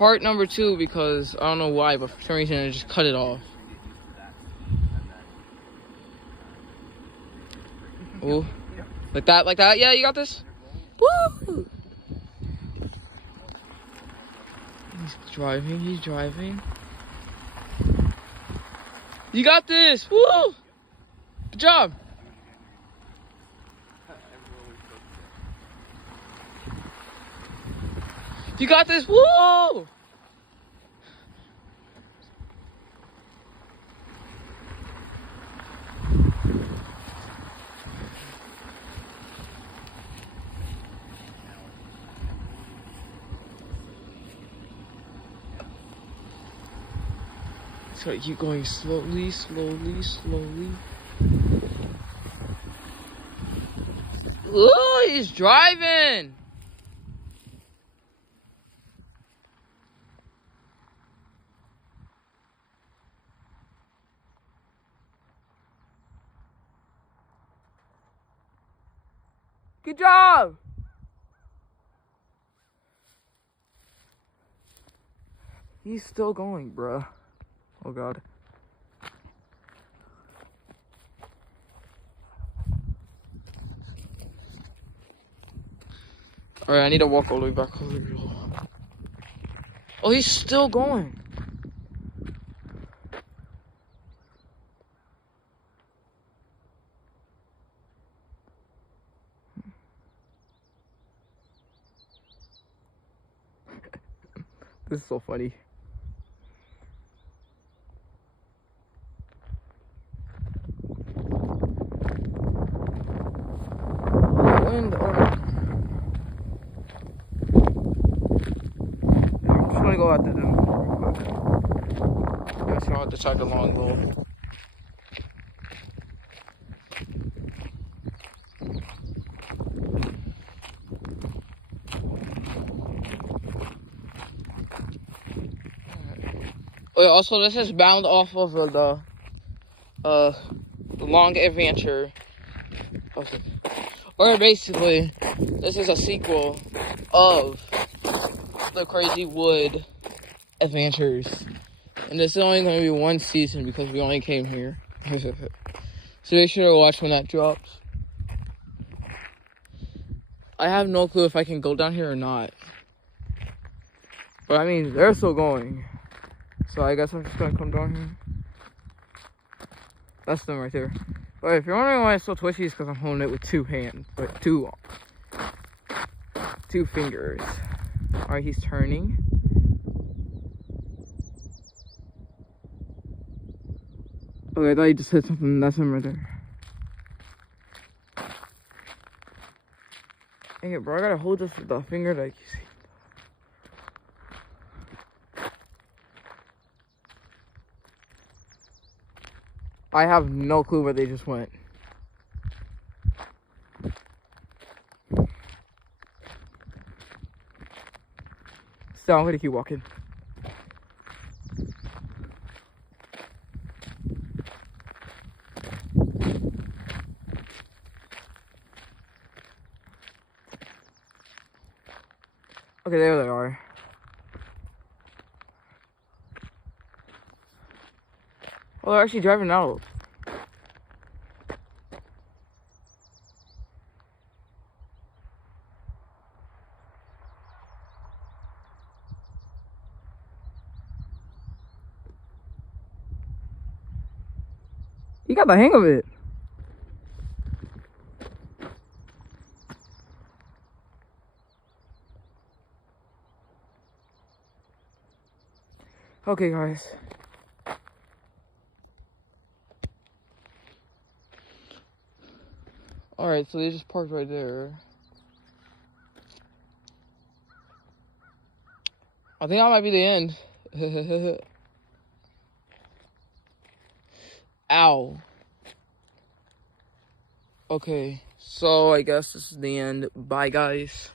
part number 2 because I don't know why, but for some reason I just cut it off. Ooh. Like that, like that. Yeah, you got this. Woo! He's driving, he's driving. You got this! Woo! Good job! You got this! Woo! So keep going slowly, slowly, slowly. Ooh, he's driving! Good job! He's still going, bruh. Oh god. Alright, I need to walk all the way back over here. Oh, he's still going. This is so funny. Wind, I'm just gonna go out to them. Yeah, so I'll have to tag along a little. Oh, yeah, also this is bound off of the long adventure. Okay. Or basically, this is a sequel of the Crazy Wood Adventures. And this is only going to be 1 season because we only came here. So make sure to watch when that drops. I have no clue if I can go down here or not. But I mean, they're still going. So I guess I'm just going to come down here. That's them right there. But if you're wondering why it's so twitchy, it's because I'm holding it with 2 hands. But two fingers. Alright, he's turning. Okay, I thought you just hit something. That's him right there. Hey, bro, I gotta hold this with the finger like you see. I have no clue where they just went. So I'm gonna keep walking. Okay, there they are. Well, they're actually driving out. You got the hang of it. Okay, guys. Alright, so they just parked right there. I think that might be the end. Ow. Okay, so I guess this is the end. Bye, guys.